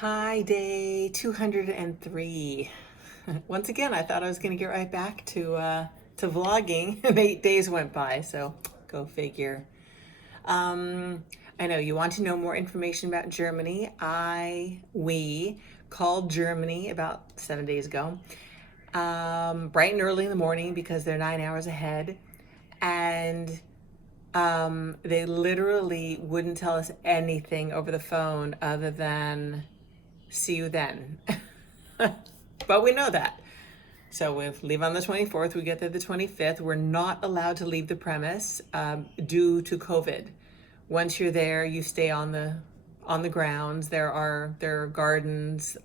Hi, day 203. Once again, I thought I was going to get right back to vlogging, and 8 days went by, so go figure. Um, I know you want to know more information about Germany. We called Germany about 7 days ago, bright and early in the morning because they're 9 hours ahead, and they literally wouldn't tell us anything over the phone other than see you then. But we know that. So we leave on the 24th, we get there the 25th. We're not allowed to leave the premise due to COVID. Once you're there, you stay on the grounds. There are gardens.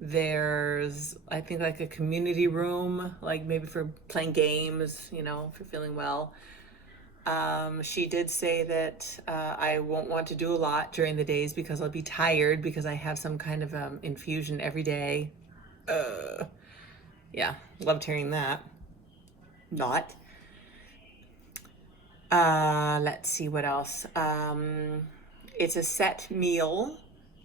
There's I think like a community room, like maybe for playing games, if you're feeling well. She did say that I won't want to do a lot during the days because I'll be tired because I have some kind of infusion every day. Uh, yeah, loved hearing that. Not. Let's see what else. It's a set meal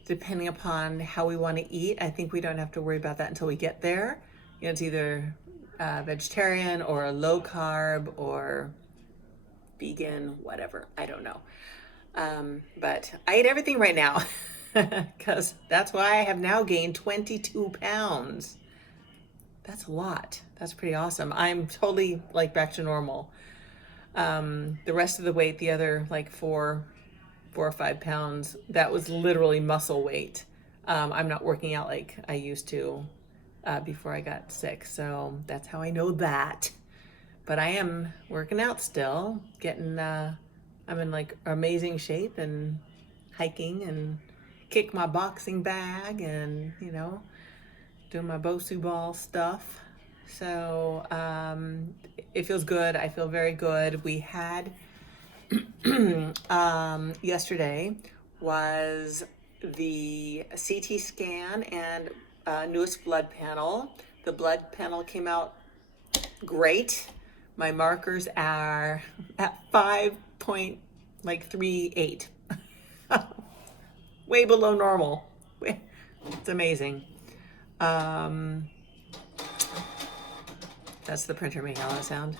depending upon how we want to eat. I think we don't have to worry about that until we get there. It's either vegetarian or low carb or vegan, whatever. I don't know. But I eat everything right now because that's why I have now gained 22 pounds. That's a lot. That's pretty awesome. I'm totally like back to normal. The rest of the weight, the other like four or 5 pounds, that was literally muscle weight. I'm not working out like I used to before I got sick. So that's how I know that. But I am working out still, I'm in like amazing shape and hiking and kick my boxing bag and, doing my Bosu ball stuff. So it feels good. I feel very good. We had yesterday was the CT scan and newest blood panel. The blood panel came out great. My markers are at 5.38, way below normal. It's amazing. Um, that's the printer making all that sound.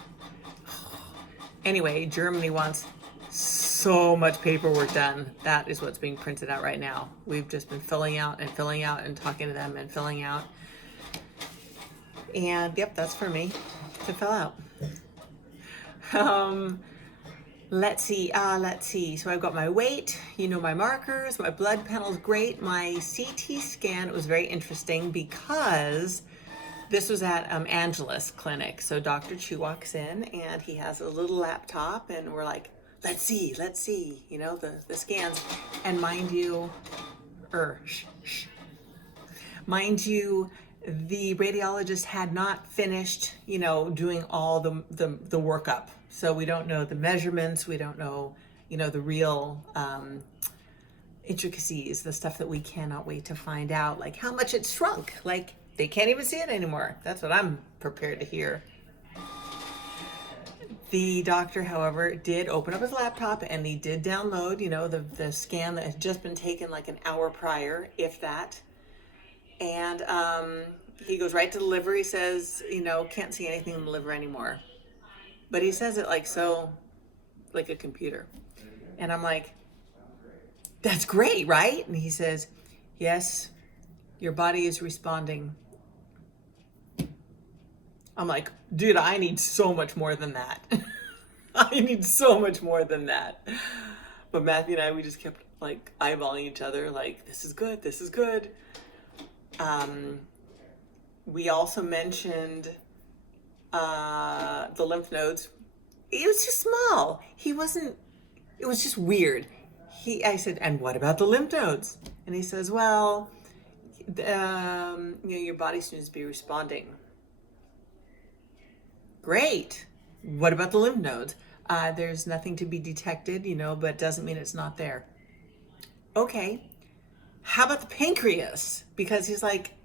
Anyway, Germany wants so much paperwork done. That is what's being printed out right now. We've just been filling out and talking to them and filling out. And yep, that's for me to fill out. Let's see. So I've got my weight, my markers, my blood panel's great. My CT scan was very interesting because this was at Angela's clinic. So Dr. Chu walks in and he has a little laptop and we're like, let's see, the scans. And mind you, the radiologist had not finished, doing all the workup. So we don't know the measurements. We don't know, the real intricacies, the stuff that we cannot wait to find out, like how much it's shrunk. Like they can't even see it anymore. That's what I'm prepared to hear. The doctor, however, did open up his laptop and he did download, the scan that had just been taken like an hour prior, if that. And he goes right to the liver. He says, can't see anything in the liver anymore. But he says it like a computer. And I'm like, that's great, right? And he says, yes, your body is responding. I'm like, dude, I need so much more than that. I need so much more than that. But Matthew and I, we just kept like eyeballing each other, like, this is good, this is good. We also mentioned the lymph nodes. It was just small. It was just weird. I said, and what about the lymph nodes? And he says, well, your body seems to be responding. Great. What about the lymph nodes? There's nothing to be detected, but doesn't mean it's not there. Okay. How about the pancreas? Because he's like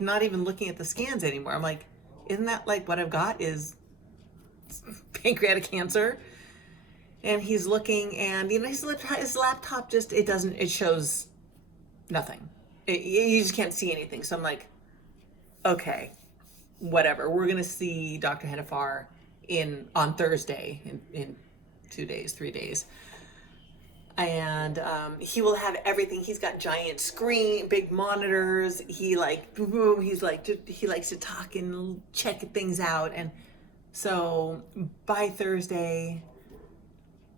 not even looking at the scans anymore. I'm like, isn't that like what I've got is pancreatic cancer? And he's looking and his laptop just, it shows Nothing. You just can't see anything. So I'm like, okay, whatever. We're gonna see Dr. Hennefar on Thursday in 2 days, 3 days, and he will have everything. He's got giant screen, big monitors. He he likes to talk and check things out, and so by Thursday,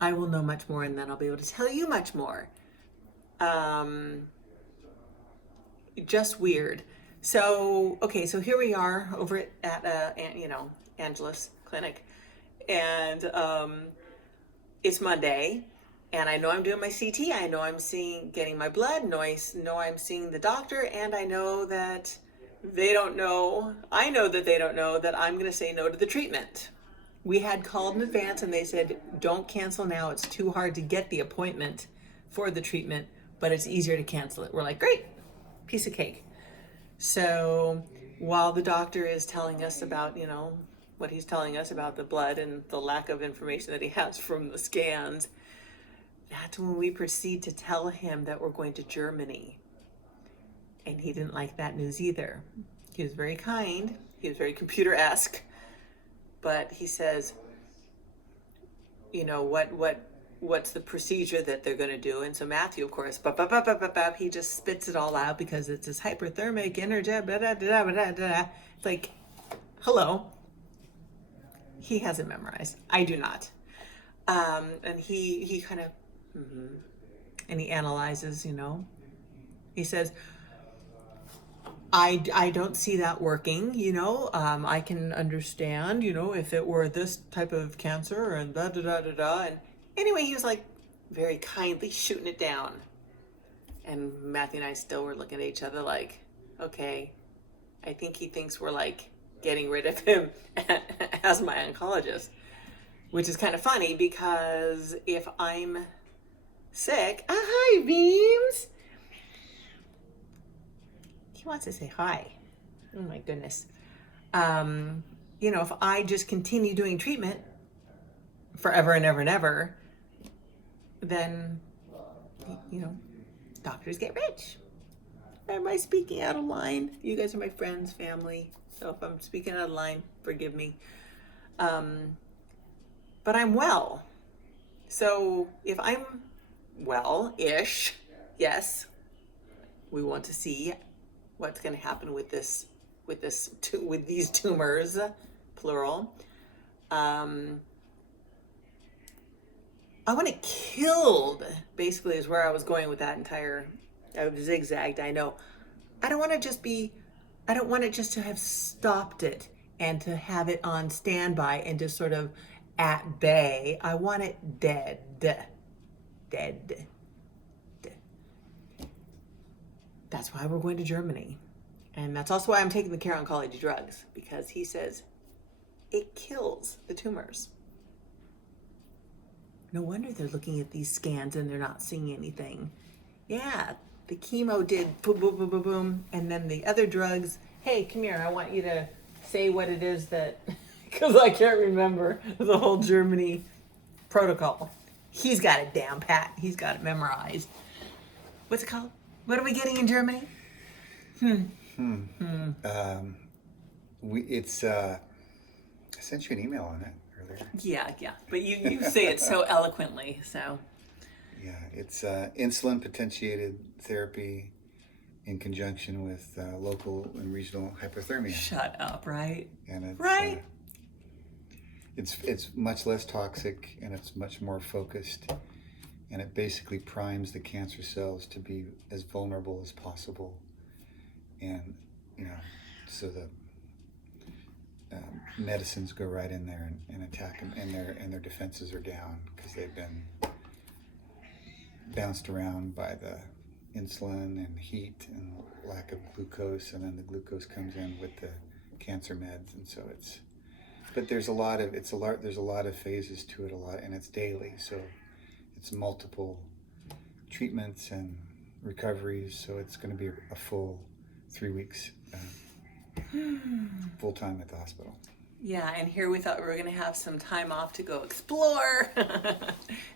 I will know much more, and then I'll be able to tell you much more. Just weird. So okay, so here we are over at Angela's clinic, and it's Monday, and I know I'm doing my CT. I know I'm getting my blood. I know I'm seeing the doctor, and I know that they don't know. I know that they don't know that I'm going to say no to the treatment. We had called in advance, and they said, don't cancel now. It's too hard to get the appointment for the treatment, but it's easier to cancel it. We're like, great, piece of cake. So while the doctor is telling us about, what he's telling us about the blood and the lack of information that he has from the scans, that's when we proceed to tell him that we're going to Germany. And he didn't like that news either. He was very kind. He was very computer-esque. But he says, what's the procedure that they're going to do? And so Matthew, of course, he just spits it all out because it's this hyperthermic energy. It's like, hello. He hasn't memorized. I do not. And he kind of, and he analyzes, He says, I don't see that working, I can understand, if it were this type of cancer and da-da-da-da-da. And anyway, he was like very kindly shooting it down. And Matthew and I still were looking at each other like, okay, I think he thinks we're like getting rid of him as my oncologist, which is kind of funny because if I'm sick, hi, Beams. He wants to say hi. Oh my goodness. If I just continue doing treatment forever and ever and ever, then, doctors get rich. Am I speaking out of line? You guys are my friends, family. So if I'm speaking out of line, forgive me. But I'm well. So if I'm well-ish, yes, we want to see what's going to happen with these tumors, plural. I want it killed, basically, is where I was going with that entire, I zigzagged, I know. I don't want it just to have stopped it and to have it on standby and just sort of at bay. I want it dead. That's why we're going to Germany. And that's also why I'm taking the Care Oncology drugs, because he says it kills the tumors. No wonder they're looking at these scans and they're not seeing anything. Yeah, the chemo did boom, boom, boom, boom, boom. And then the other drugs, hey, come here, I want you to say what it is that, because I can't remember the whole Germany protocol. He's got it down pat. He's got it memorized. What's it called? What are we getting in Germany? I sent you an email on it earlier. Yeah. But you say it so eloquently, so. Yeah, it's insulin potentiated therapy in conjunction with local and regional hyperthermia. Shut up, right? And it's, right? It's much less toxic and it's much more focused. And it basically primes the cancer cells to be as vulnerable as possible. And, so the medicines go right in there and attack them, and their defenses are down because they've been bounced around by the insulin and heat and lack of glucose, and then the glucose comes in with the cancer meds, and so there's a lot of phases to it, and it's daily, so it's multiple treatments and recoveries, so it's going to be a full 3 weeks full time at the hospital. Yeah, and here we thought we were going to have some time off to go explore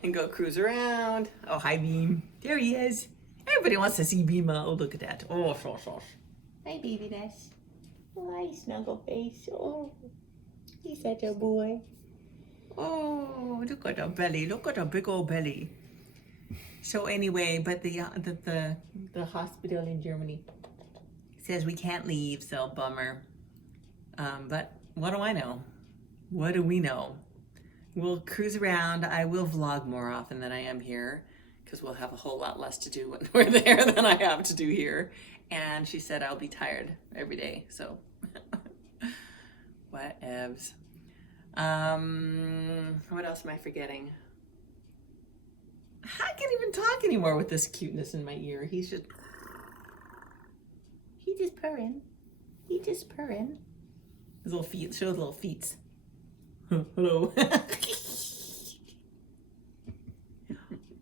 and go cruise around. Oh, hi, Beam. There he is. Everybody wants to see Bima. Oh, look at that. Oh, shush. Hi, baby Ness. Hi, snuggle face. Oh, he's such a boy. Oh, look at the belly. Look at the big old belly. So anyway, but the hospital in Germany says we can't leave, so bummer. But what do I know? What do we know? We'll cruise around. I will vlog more often than I am here because we'll have a whole lot less to do when we're there than I have to do here. And she said I'll be tired every day, so whatevs. What else am I forgetting? I can't even talk anymore with this cuteness in my ear. He's just purring. He just purring. His little feet. Show his little feet. Hello.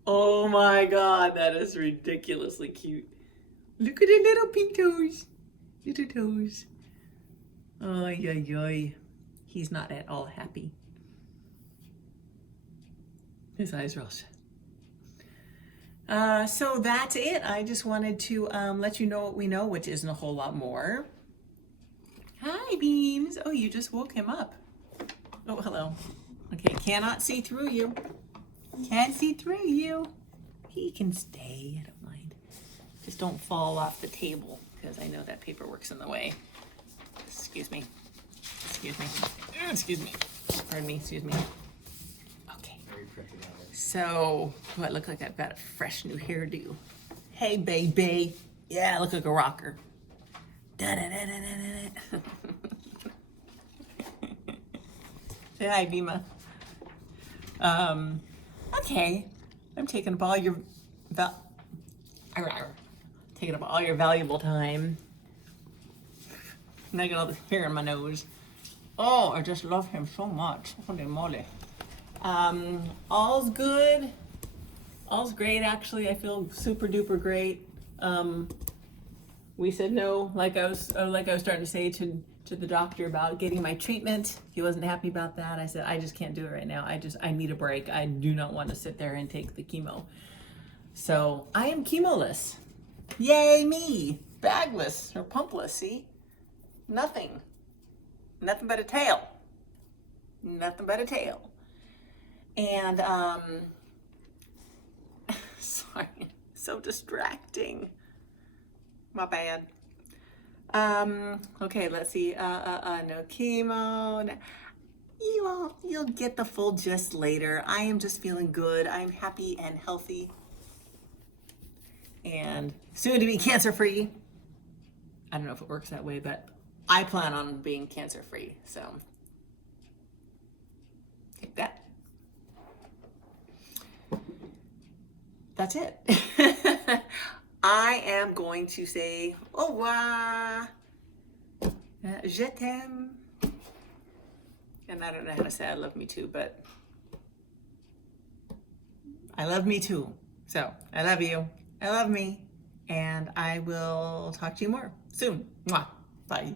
Oh my god, that is ridiculously cute. Look at the little pink toes. Little toes. Oy, oy, oy. He's not at all happy. His eyes are all shut. So that's it. I just wanted to let you know what we know, which isn't a whole lot more. Hi, Beams. Oh, you just woke him up. Oh, hello. Okay, cannot see through you. Can't see through you. He can stay. I don't mind. Just don't fall off the table because I know that paperwork's in the way. Excuse me. Excuse me. Excuse me. Pardon me. Excuse me. Okay. So, do I look like I've got a fresh new hairdo? Hey, baby. Yeah, I look like a rocker. Da-da-da-da-da-da. Say hi, Bima. Okay. I'm taking up all your valuable time. Now I got all this hair in my nose. Oh, I just love him so much. Holy moly. All's good. All's great, actually. I feel super duper great. We said no, like I was starting to say to the doctor about getting my treatment. He wasn't happy about that. I said, I just can't do it right now. I need a break. I do not want to sit there and take the chemo. So I am chemoless. Yay me. Bagless or pumpless, see? Nothing. Nothing but a tail. Nothing but a tail. And, sorry, so distracting. My bad. Okay, let's see. No chemo. No. You'll get the full gist later. I am just feeling good. I'm happy and healthy. And soon to be cancer-free. I don't know if it works that way, but I plan on being cancer-free, so take that. That's it. I am going to say au revoir. Je t'aime. And I don't know how to say I love me too, but I love me too. So I love you. I love me. And I will talk to you more soon. Mwah. Bye.